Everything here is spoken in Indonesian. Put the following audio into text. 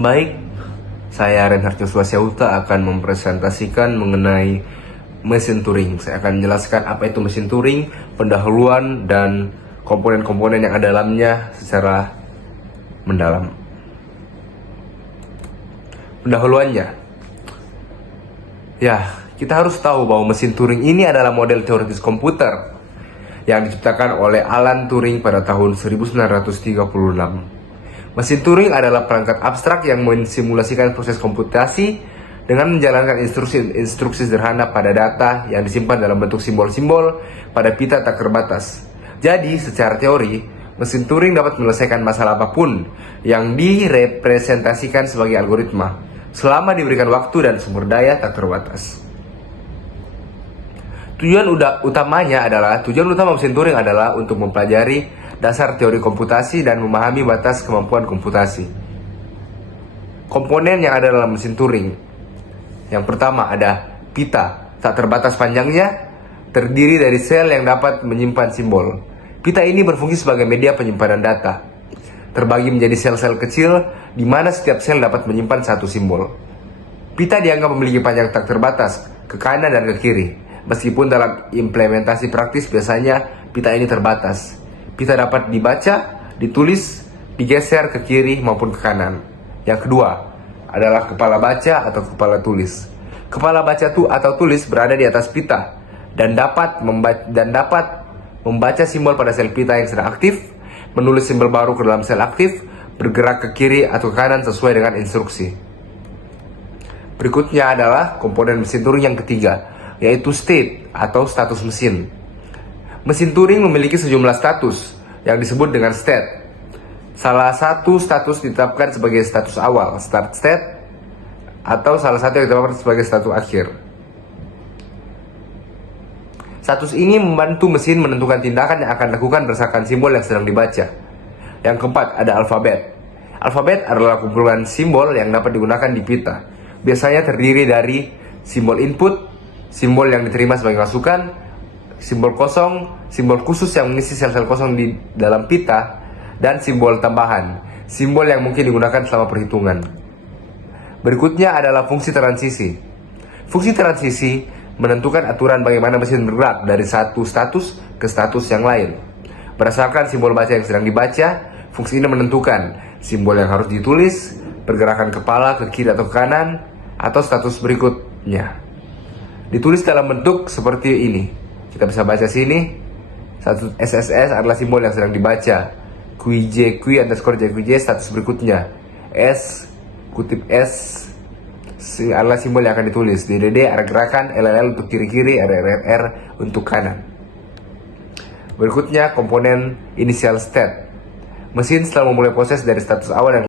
Baik, saya Reinhard Joshua Syauta akan mempresentasikan mengenai mesin Turing. Saya akan menjelaskan apa itu mesin Turing, pendahuluan, dan komponen-komponen yang ada dalamnya secara mendalam. Pendahuluannya, ya, kita harus tahu bahwa mesin Turing ini adalah model teoritis komputer yang diciptakan oleh Alan Turing pada tahun 1936. Mesin Turing adalah perangkat abstrak yang mensimulasikan proses komputasi dengan menjalankan instruksi sederhana pada data yang disimpan dalam bentuk simbol-simbol pada pita tak terbatas. Jadi, secara teori, mesin Turing dapat menyelesaikan masalah apapun yang direpresentasikan sebagai algoritma, selama diberikan waktu dan sumber daya tak terbatas. Tujuan utama mesin Turing adalah untuk mempelajari dasar teori komputasi dan memahami batas kemampuan komputasi. Komponen yang ada dalam mesin Turing. Yang pertama ada pita, tak terbatas panjangnya, terdiri dari sel yang dapat menyimpan simbol. Pita ini berfungsi sebagai media penyimpanan data. Terbagi menjadi sel-sel kecil, di mana setiap sel dapat menyimpan satu simbol. Pita dianggap memiliki panjang tak terbatas, ke kanan dan ke kiri. Meskipun dalam implementasi praktis biasanya pita ini terbatas. Pita dapat dibaca, ditulis, digeser ke kiri maupun ke kanan. Yang kedua adalah kepala baca atau kepala tulis. Kepala baca atau tulis berada di atas pita dan dapat membaca simbol pada sel pita yang sedang aktif, menulis simbol baru ke dalam sel aktif, bergerak ke kiri atau ke kanan sesuai dengan instruksi. Berikutnya adalah komponen mesin Turing yang ketiga, yaitu state atau status mesin. Mesin Turing memiliki sejumlah status yang disebut dengan state. Salah satu status ditetapkan sebagai status awal, start state, atau salah satu yang ditetapkan sebagai status akhir. Status ini membantu mesin menentukan tindakan yang akan dilakukan berdasarkan simbol yang sedang dibaca. Yang keempat ada alfabet. Alfabet adalah kumpulan simbol yang dapat digunakan di pita. Biasanya terdiri dari simbol input, simbol yang diterima sebagai masukan, simbol kosong, simbol khusus yang mengisi sel-sel kosong di dalam pita, dan simbol tambahan, simbol yang mungkin digunakan selama perhitungan. Berikutnya adalah fungsi transisi. Fungsi transisi menentukan aturan bagaimana mesin bergerak dari satu status ke status yang lain. Berdasarkan simbol baca yang sedang dibaca, fungsi ini menentukan simbol yang harus ditulis, pergerakan kepala ke kiri atau ke kanan, atau status berikutnya. Ditulis dalam bentuk seperti ini. Kita bisa baca sini, status SSS adalah simbol yang sedang dibaca. QJ_JQJ status berikutnya. S adalah simbol yang akan ditulis. DDD ada gerakan, LLL untuk kiri-kiri, RRR untuk kanan. Berikutnya komponen initial state. Mesin setelah memulai proses dari status awal yang